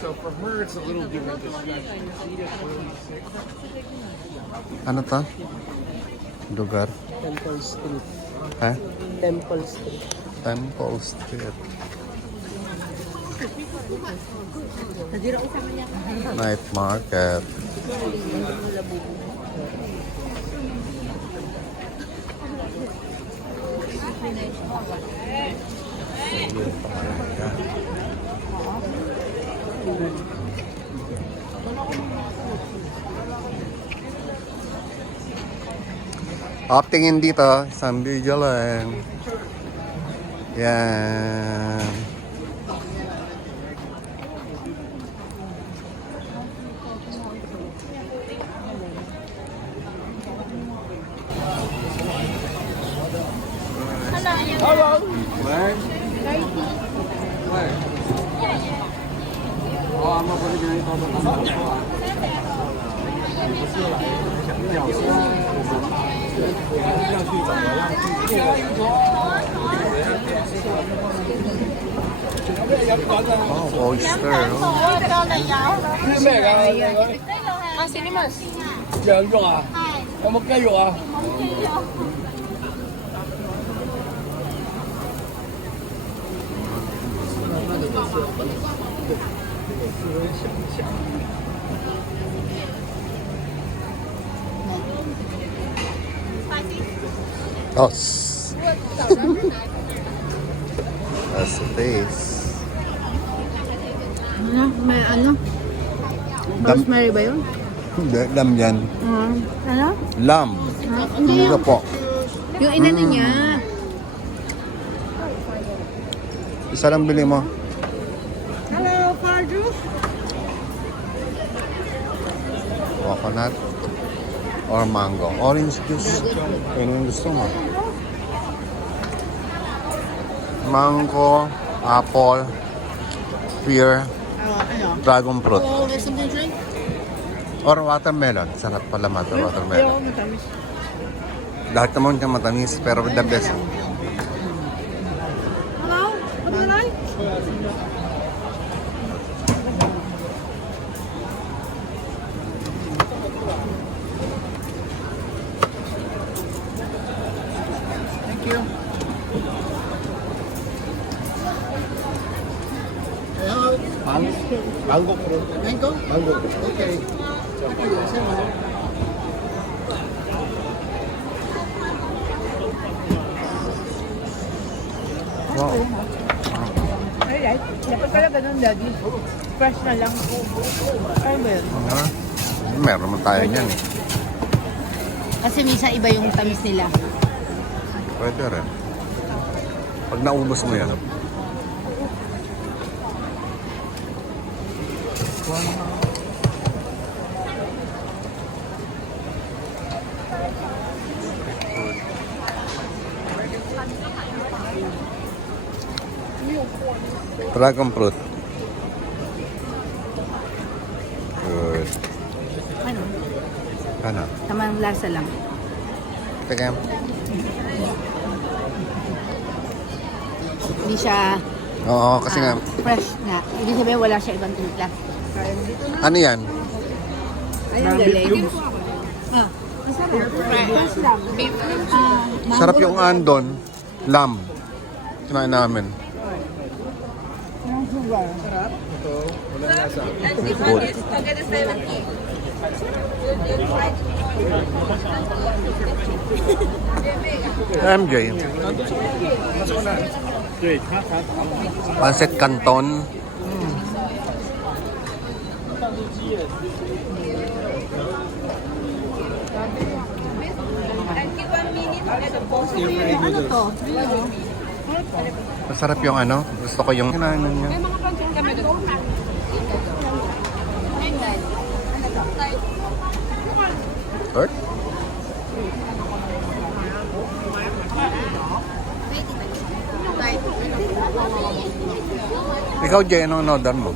So for her, it's a little different discussion. She is really sick. Ano to? Lugar? Temple Street. Ha? Temple Street. Temple Street. Night market. Tingin dito, isang video lang. Yan. Hello. Where? Where? Oh, I'm not going to get any trouble. Oh, oyster. Oh. 咩㗎？Ah, cinemas. 羊肉啊？有冇雞肉啊？ Tos. That's the taste. Ano? May ano? Rosemary ba yun? Hindi, lam yan. Ano? Lam. Hindi Hindi po. yung inano niya. Isa lang bili mo. Hello, car juice. Coconut or mango. Orange juice. Yun yung gusto mo. Mango, apple, pear, Ano? dragon fruit. Oh, there's something to drink? Or watermelon. Sarap pala watermelon. Ayaw, matamis. Lahat naman ka matamis, pero the best. Hello? What do you like? Thank you. Mango fruit. Mango? Mango. Okay. Wow. Alright. Dapat pala ganun, Daddy. Fresh na lang. Ay, ba yun? Meron naman tayo niyan eh. Kasi minsan iba yung tamis nila. Pwede rin. Pag naubos mo yan. Dragon fruit. Good. Ano? Ano? Tamang lasa lang. Teka. Hindi siya Oo, kasi nga. fresh nga. Ibig sabihin wala siya ibang timpla. Ano yan? Ayun, galing. Ah, masarap. Fresh lang. Beef. Sarap yung andon. Lamb. Kinain namin. Sarap. Ito, walang lasa. Good. MJ. Pancit Canton. Ano to? Masarap yung ano. Gusto ko yung kinain niya. Third? Ikaw, Jay, anong order mo?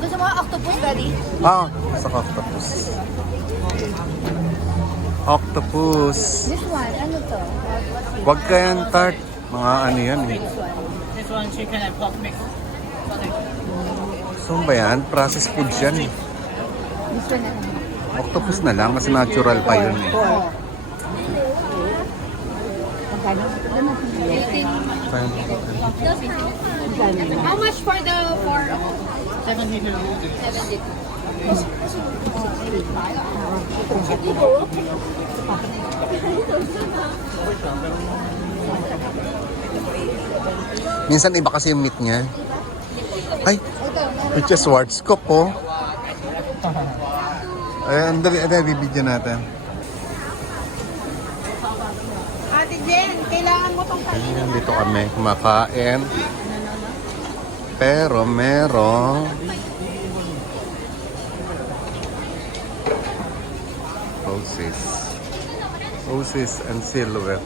Gusto mo octopus, Daddy? Ah, sa octopus. Octopus. This one, ano to? Wag kayang tart. Mga ano yan eh. This one chicken and pork mix. So ba yan? Processed foods yan eh. This one na lang. Octopus na lang kasi natural pa yun eh. Magkano? How much for the 72. 70? Minsan iba kasi yung meat niya. Ay, it's a Schwarzkopf oh. Ay, andali, bibigyan natin. Ate Jen, kailangan mo tong Ayan, dito kami kumakain. Pero merong Oasis and Silhouette.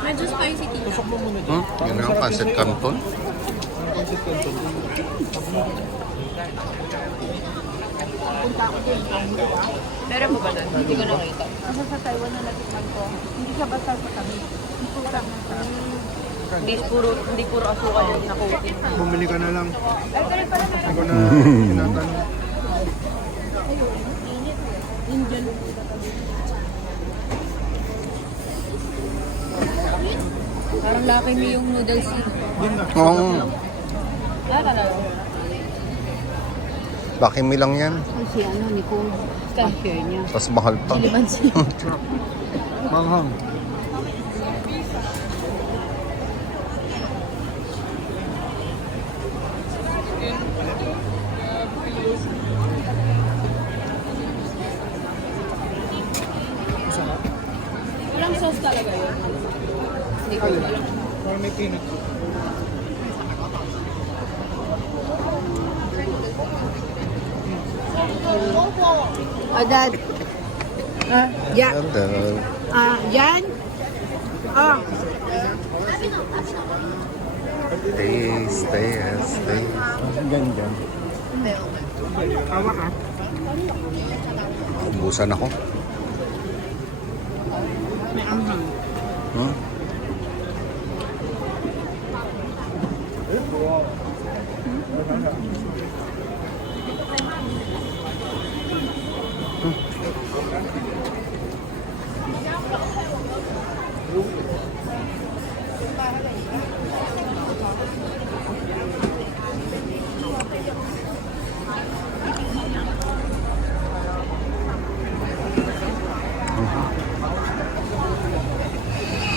Medyo spicy tito. Yun ang pancit canton. Meron mo ba doon? Hindi ko nakita. Kasi sa Taiwan na natikman ko, hindi siya basta sa kami. Iputang na siya. Hindi puro asukal yung nakutin. Bumili ka na lang. Ay, pero pala na Ako na tinatanong. Indian. Parang laki mo yung noodles yun. Oo. Talaga. Laki mi lang yan. Si ano, Nicole, cashier niya. Tapos mahal pa. Limansi. Manghang. Walang sauce talaga yun. Hindi ko alam. Parang may peanut. Dad. Yeah. Hello. Yan. Oh. Taste. Ganda. Awa ka. Ubusan ako. May anghang. Hmm?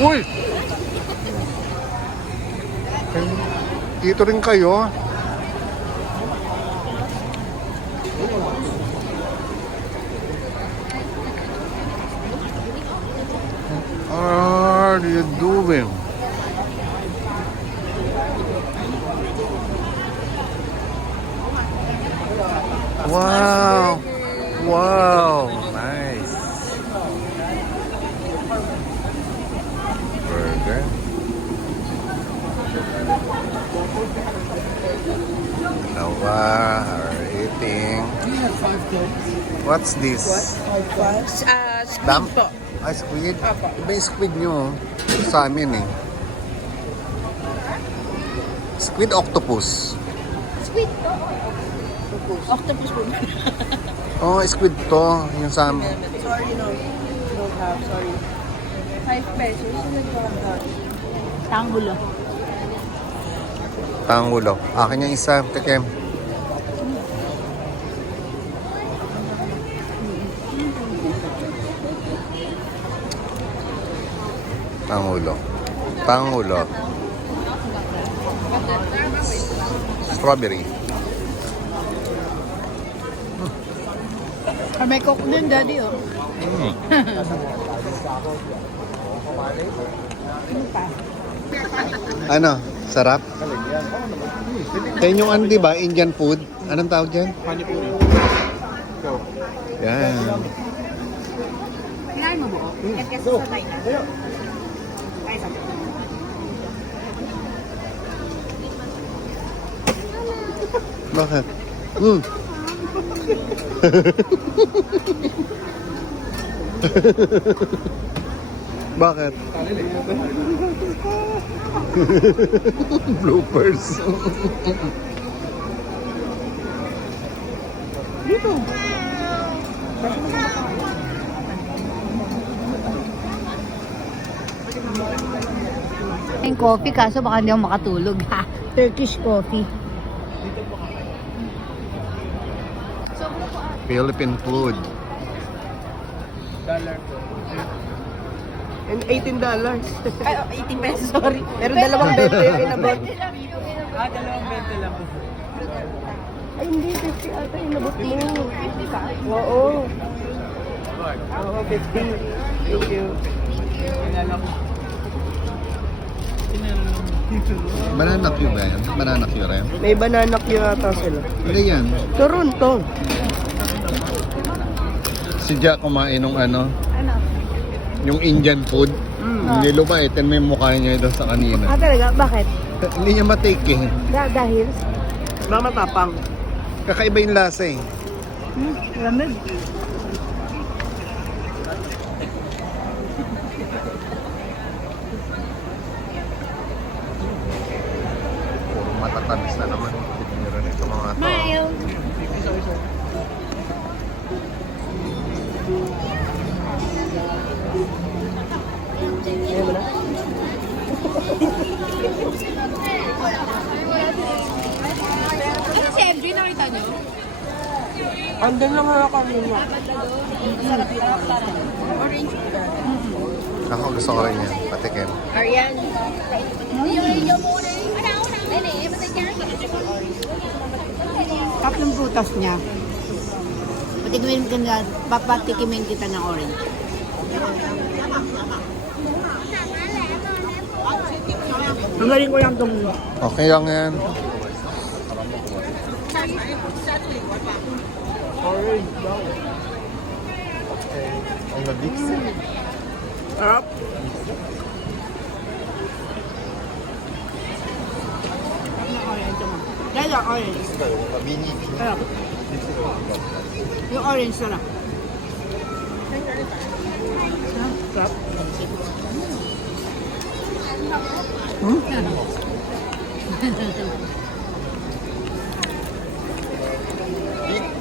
Uy! Dito rin kayo. What are you doing? Wow! Wow! Nice. Burger. Dalawa are eating. What's this? Dam? Ay, squid? Iba yung squid nyo. Sa amin eh. Squid octopus. Sweet to. Octopus po. Oh, squid to. Yung sa amin. Sorry, no. Don't have, sorry. 5 pesos. Tangulo. Tangulo. Akin yung isa. Tikim. Tangulo. Strawberry. May coke din, Daddy, oh. Ano pa? Ano? Sarap? Sa inyong ano, di ba? Indian food? Anong tawag dyan? Panipuri. So, Yan. Kinain mo buo? Yan kasi sa Thailand. Ay, sabi. Bakit? Bakit? Bloopers. Dito. Yung coffee kaso baka hindi ako makatulog ha. Turkish coffee. Philippine food. dollar. And $18. Ay, 18 pesos, sorry. Pero dalawang 20 yung inabot. Dalawang 20 lang. Ay, hindi. 50 ata inabot mo. 50 ka? Oo. Oo, 50. Thank you. Banana Q ba yan? Banana Q rin? May banana Q ata sila. Ano yan? Toronto. Si Jack kumain nung ano? Ano? Yung Indian food. Hindi lumaitin mo yung mukha niya doon sa kanina. Talaga? Bakit? Hindi niya matake eh. Dahil? Baka matapang. Kakaiba yung lasa eh. Lamig. Puro matatamis na naman. Meron ito mga tao. Smile! Ano si MJ, nakita nyo? Andun lang nga kanina. Orange. Ako gusto ko rin yan. Patikin. Arian. Tatlong prutas niya. Patikimin ka na, papatikimin kita ng orange. Tanggalin ko lang itong Okay lang yan. Ang labik. Sarap. Dahil orange. Sarap. Yung orange sarap. Sarap.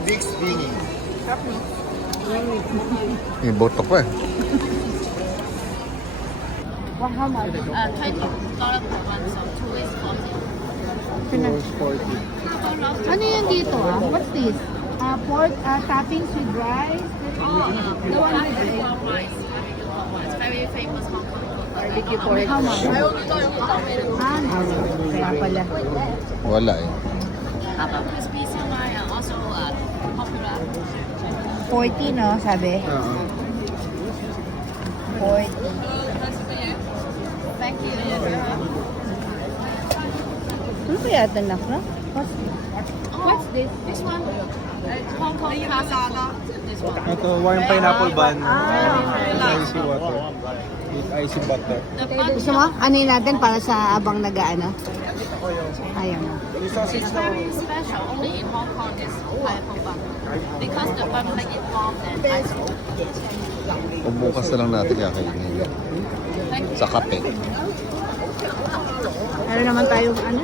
Big spinning. May boto pa eh. How much? $20 per one, so 2 is 40. Ano yan dito ah? What's this? Pork toppings with rice. The one with the pork rice. It's very famous Hong Kong. Barbecue pork. How much? Kaya pala. Wala eh. Crispy siomai are also popular. 40 no, sabi? 40. Thank you. Ano kaya ito na ka? What's this? This one. Hong Kong casada. This one. Ito, warm pineapple bun. Icy water. With icy butter. The bun Gusto mo? Ano yun natin para sa abang nag-ano? Ayaw mo. is very special. Only in Hong Kong is pineapple bun. Because the bun make it warm and ice. O bukas na lang natin kakainin. Sa kape. Ano naman tayo, ano?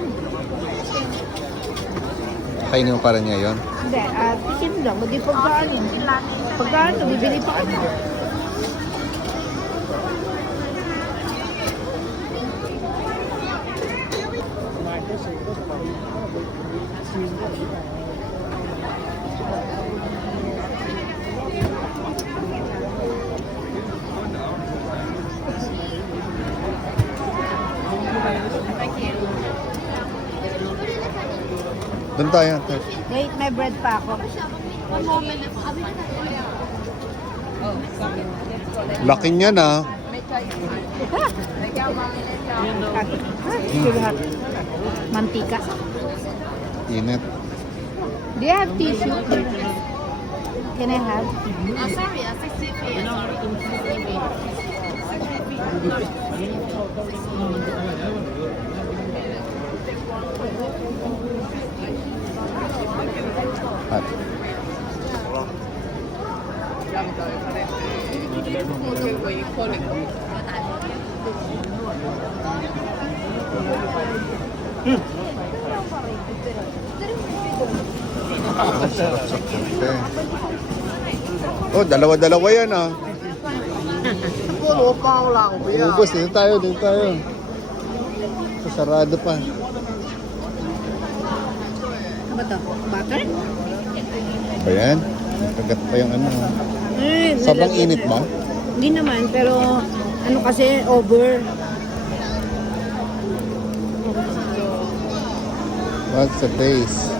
Kainin mo pa rin ngayon. Hindi, tikim lang. Hindi pagkaano. Pagkaano, bibili pa ano. Doon tayo. Wait, may bread pa ako. One more minute. Laki niya na. Mantika. Init. Do you have tissue? Can I have? Sorry, 60 feet. At, sarap sa kape. Oh, dalawa-dalawa yan ah. Ubus, dito tayo. Sarado pa. Ano ba to? Butter? Ba yan? Kagat pa yung ano. Sobrang init ba? Hindi naman, pero ano kasi, over. What's the taste?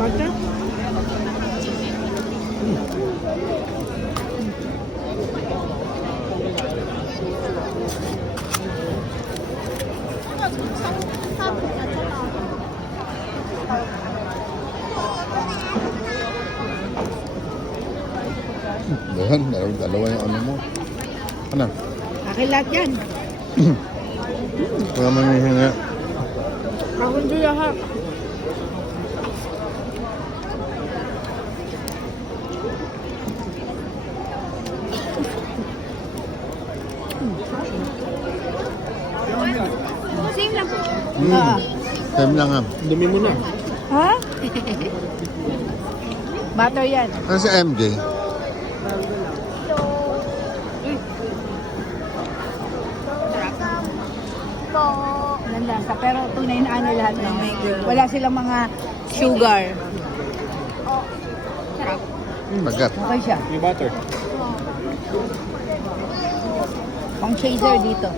Butter? Doon, dalawa yung ano mo. Ano? Akin lahat yan. Wala man yung hinga. Ako hindi lahat. Same lang po. Same lang ah. Dumi mo na. Ha? Butter yan. Ano si MJ? Walang lasa, pero tunay na ano lahat ng wala silang mga sugar. Magat. Okay siya. May butter. Pang chaser dito.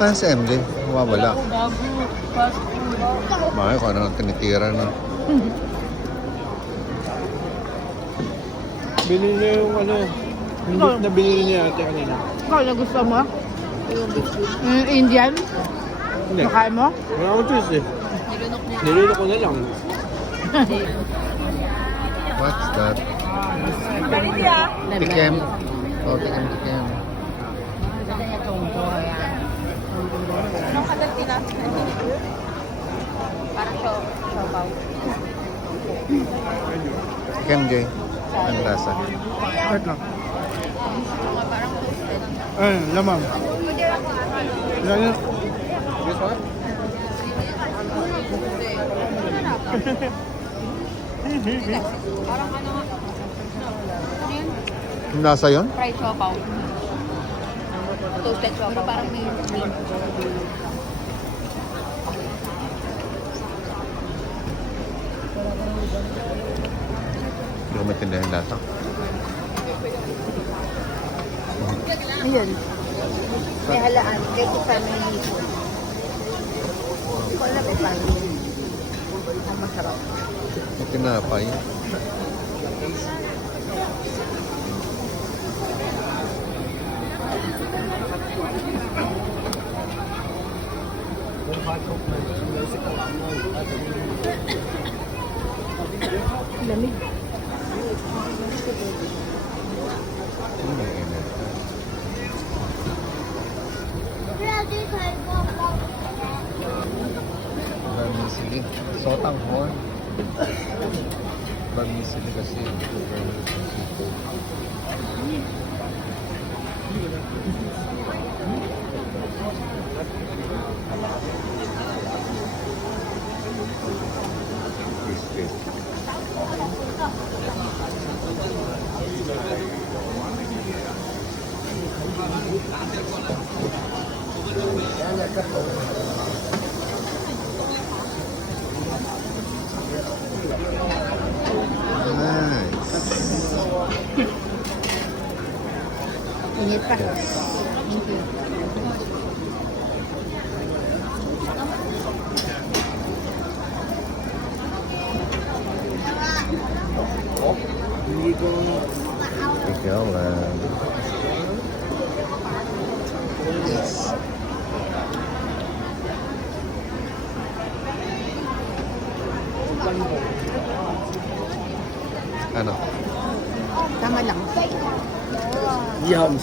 Ano si MJ? Wala. Bakit kung ano tinitira na. Binili niya yung ano, yung beef na binili niya ate kanina. Ikaw na gusto mo? Indian? Hindi. Makain mo? Wala akong choice eh. Nilunok ko na lang. What's that? Tikem. Oh, tikem. Tikem, Jay. Ang lasa. Wait lang. Ay, lamang. This one? Ang lasa yun? Fried siopaw. Toasted siopaw. Parang may cream. Hindi ko maintindihan yung lasa. Ayun. May halaan. Kasi family. Hindi ko alam kung paano yun. Ang masarap. May tinapay. Lamig. Vermicelli. Sotang horn. Vermicelli kasi. Nice. Init pa. Ikaw lang. Yes. Ano? Tama lang. Yummy.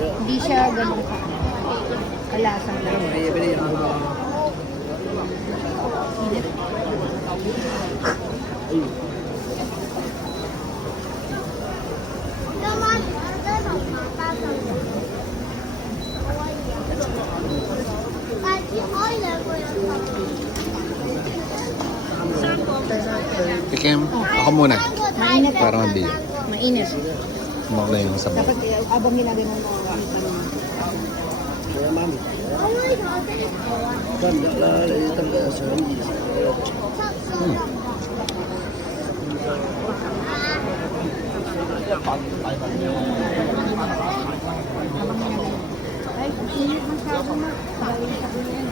Hindi siya ganun kalasang lang. Init. Tikim, ako muna. Mainit. Para mabili. Mainit. Sumakla yung sabaw. Dapat abang nilagay mo ay, init masyado na. Bawin sa ganyan.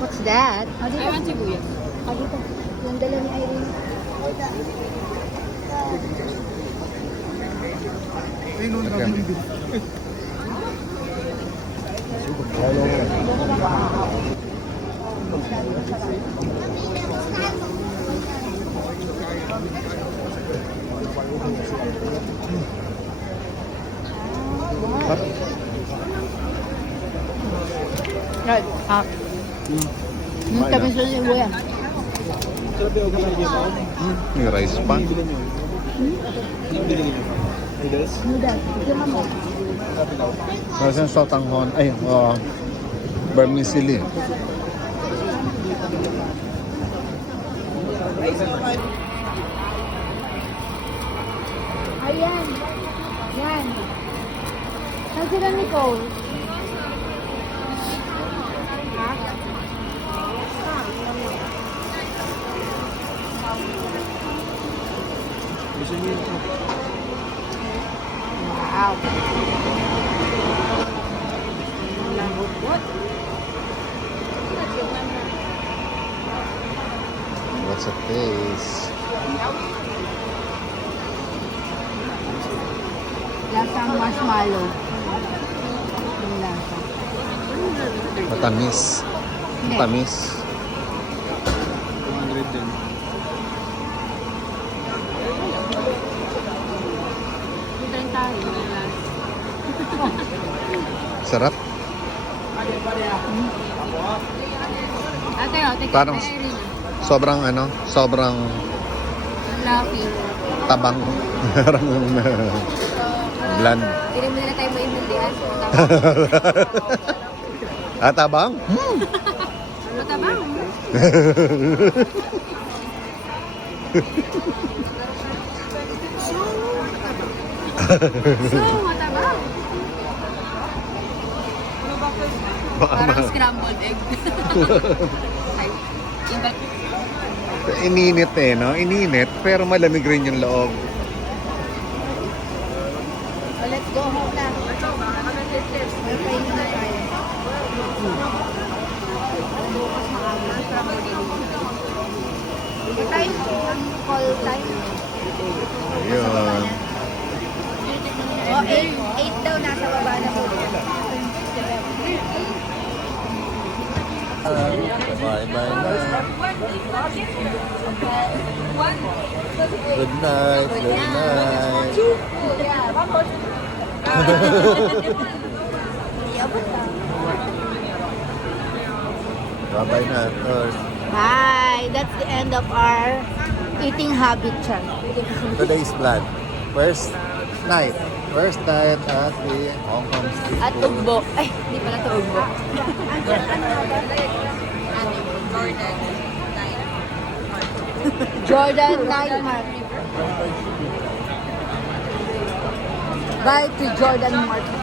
What's that? I want sibuyas. Dito. Yung dala ni Irene. Tikim. Right. Tabi sa sibuya. May rice pa. Noodles. Ito mo. Kasi yung sotanghon, ay, vermicelli. Ayan. Yan. Saan sila Nicole? Ha? Wow. What's a taste? Lasang marshmallow. Yung lasa. Matamis. Hindi. Matamis. Hintayin tayo. Sarap. Ate, oh, tignan Parang kay Irene. sobrang Lucky. tabang. Parang bland. Hindi mo nila tayo maintindihan. Tabang? Matabang. So, matabang. Parang scrambled egg. Iba. Ininit no? Ininit, pero malamig rin yung loob. So, let's go home na. May painin na tayo. Dito tayo. Call time. Yun. Oh, 8 daw nasa baba na po. Bye-bye na. Good night. Good night. Bye-bye na. First. Bye! That's the end of our eating habit, Chan. Today's plan. First night. First night at the Hong Kong Street At Food. Ugbo. Ay, hindi pala ito Ugbo. Jordan Night Mart. Bye to Jordan Martin.